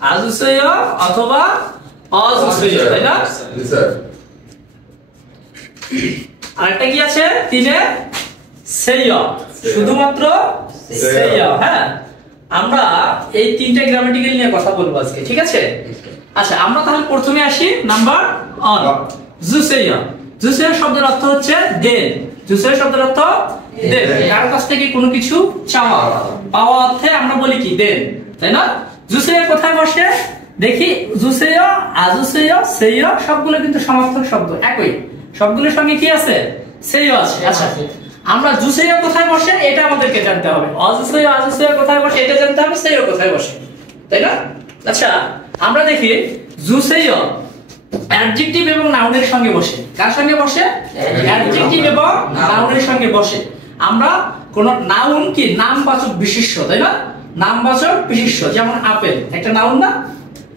আজুসেয় অথবা অজুসেয়, তাই না? আরেকটা কি আছে 3 এ সেয়, শুধুমাত্র সেয়। হ্যাঁ, আমরা এই 3টা গ্রামাটিক্যাল নিয়ে কথা বলবো আজকে, ঠিক আছে? আচ্ছা, আমরা তাহলে প্রথমে আসি নাম্বার 1, জুসেয়। জুসেয় শব্দের অর্থ হচ্ছে দেন। জুসেয় শব্দের অর্থ দেন, কারো কাছ থেকে কোনো কিছু চাওয়া, পাওয়া অর্থে আমরা বলি কি দেন, তাই না? জুসেয় কোথায় বসে দেখি? জুসেয়, আজুসেয়, সেয় সবগুলো কিন্তু সমার্থক শব্দ, একই। সবগুলোর সঙ্গে কি আছে? সেয় আছে। আচ্ছা, আমরা জুসেয় কোথায় বসে এটা আমাদেরকে জানতে হবে। অজুসেয়, আজুসেয় কোথায় বসে এটা জানতে হবে, সেয় কোথায় বসে, তাই না? আচ্ছা, আমরা দেখি জুসেয় অ্যাডজেক্টিভ এবং নাউনের সঙ্গে বসে। কার সঙ্গে বসে? অ্যাডজেক্টিভ এবং নাউনের সঙ্গে বসে। আমরা কোন নাউন কি নামবাচক বিশেষ্য, তাই না? নামবাচক বিশেষ্য, যেমন আপেল একটা নাউন না?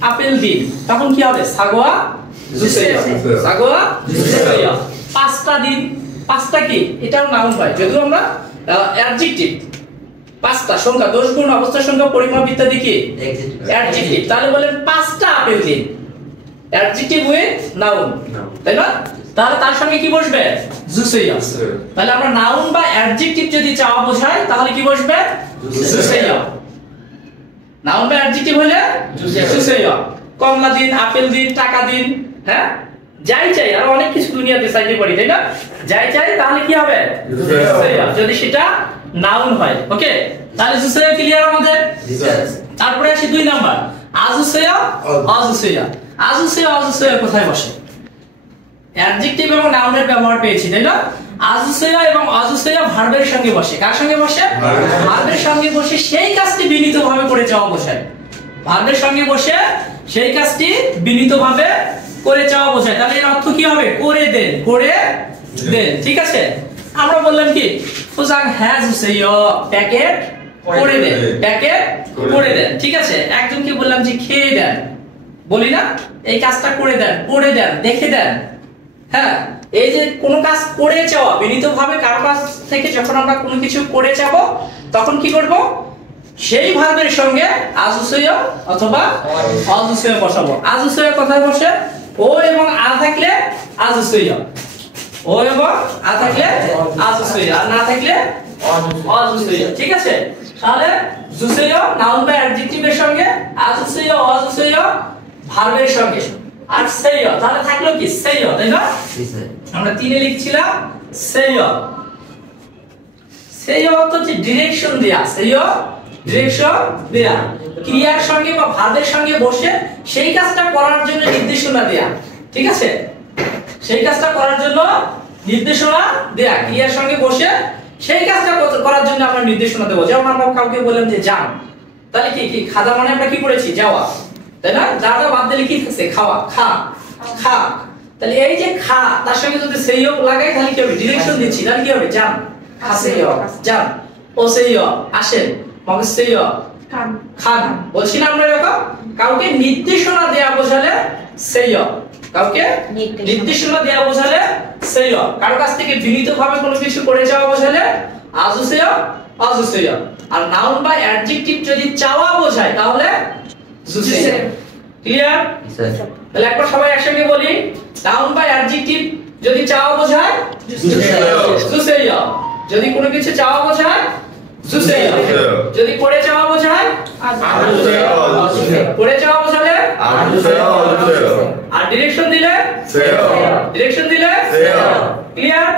আপেল দিন, তখন কি হবে? সাগোয়া জুসেয়, সাগোয়া জুসেয়। 5টা দিন, 5টা কি এটাও নাউন হয়, যদিও আমরা অ্যাডজেক্টিভ। 5টা সংখ্যা, দোষ গুণ, অবস্থা সংখ্যা, পরিমাপ ইত্যাদি কি অ্যাডজেক্টিভ। তাহলে বলেন 5টা আপেল দিন, অ্যাডজেক্টিভ উইথ নাউন, তাই না? তাহলে তার সঙ্গে কি বসবে? জুসেয়। তাহলে আমরা নাউন বা অ্যাডজেক্টিভ যদি চাওয়া বোঝায় তাহলে কি বসবে? জুসেয়। নাউন বা অ্যাডজেক্টিভ হলে জুসেয়। কমলা দিন, আপেল দিন, টাকা দিন, হ্যাঁ যাই চাই, আর অনেক কিছু দুনিয়াতে চাইতে পারি, তাই না? যাই চাই তাহলে কি হবে? জুসেয়, যদি সেটা নাউন হয়। ওকে, তাহলে জুসেয় ক্লিয়ার আমাদের? তারপরে আসি 2 নাম্বার, আজুসেয়, অজুসেয়। আজুসেয়, অজুসেয় কোথায় বসে? অ্যাডজেক্টিভ এবং নাউনের ব্যবহার পেয়েছি, তাই না? আজুসেয় এবং অজুসেয় ভার্বের সঙ্গে বসে। কার সঙ্গে বসে? ভার্বের সঙ্গে বসে সেই কাজটি বিনীতভাবে করে চাওয়া বোঝায়। ভার্বের সঙ্গে বসে সেই কাজটি বিনীতভাবে করে চাওয়া বোঝায়। তাহলে এর অর্থ কি হবে? করে দেন, করে দেন, ঠিক আছে? আমরা বললাম কি ফুজাং হ্যাজুসেয়, প্যাকেট করে দেন, প্যাকেট করে দেন, ঠিক আছে? একজনকে বললাম যে খেয়ে দেন, বলি না এই কাজটা করে দেন, পড়ে দেন, দেখে দেন। হ্যাঁ, এই যে কোনো কাজ করে চাওয়া বিনীতভাবে কারো কাছ থেকে, যখন আমরা কোনো কিছু করে চাবো তখন কি করব? সেই ভার্বের সঙ্গে আজুসেয় অথবা অজুসেয় বসাবো। আজুসেয় কোথায় বসে? ও এবং আ থাকলে আজুসেয়, ও এবং আ থাকলে আজুসেয়, আর না থাকলে অজুসেয়, ঠিক আছে? তাহলে জুসেয় নাউন বা অ্যাডজেক্টিভের সঙ্গে, আজুসেয়, অজুসেয় ভার্বের সঙ্গে, আর সেয় তাহলে থাকলো কি? সেয়, তাই না? আমরা 3 এ লিখছিলাম সেয়। সেয় অর্থ হচ্ছে ডিরেকশন দেয়া, সেয় ডিরেকশন দেয়া, ক্রিয়ার সঙ্গে বা ভার্বের সঙ্গে বসে সেই কাজটা করার জন্য নির্দেশনা দেয়া, ঠিক আছে? সেই কাজটা করার জন্য নির্দেশনা দেয়া, ক্রিয়ার সঙ্গে বসে সেই কাজটা করার জন্য আমরা নির্দেশনা দেব। যেমন আমরা কাউকে বললাম যে যান, তাহলে কি কি খাওয়া মানে আমরা কি করেছি? যাওয়া, তাই না? যাওয়া বাদ দিলে কি থাকছে? খাওয়া, খা, খা। তাহলে এই যে খা, তার সঙ্গে যদি সেয় লাগাই তাহলে কি হবে? ডিরেকশন দিচ্ছি, তাহলে কি হবে? যান, খাসেয়, যান, ওসেয়, আসেন, মগসেয়, খান, খান। বলছি না আমরা এরকম? কাউকে নির্দেশনা দেয়া বোঝালে সেয়, কাউকে নির্দেশনা দেয়া বোঝালে সেয়, কারো কাছ থেকে বিনীতভাবে কোনো কিছু করে যাওয়া বোঝালে আজুসেয়, অজুসেয়। আর নাউন বা অ্যাডজেক্টিভ যদি চাওয়া বোঝায় তাহলে জুসেয়। ক্লিয়ার? তাহলে একবার সবাই একসঙ্গে বলি, নাউন বা অ্যাডজেক্টিভ যদি চাওয়া বোঝায় জুসেয়, যদি কোনো কিছু চাওয়া বোঝায় জুসেয়, যদি করে চাওয়া বোঝায় আজুসেয়, করে চাওয়া বোঝালে আজুসেয়, আর ডিরেকশন দিলে সেয়, ডিরেকশন দিলে সেয়। ক্লিয়ার?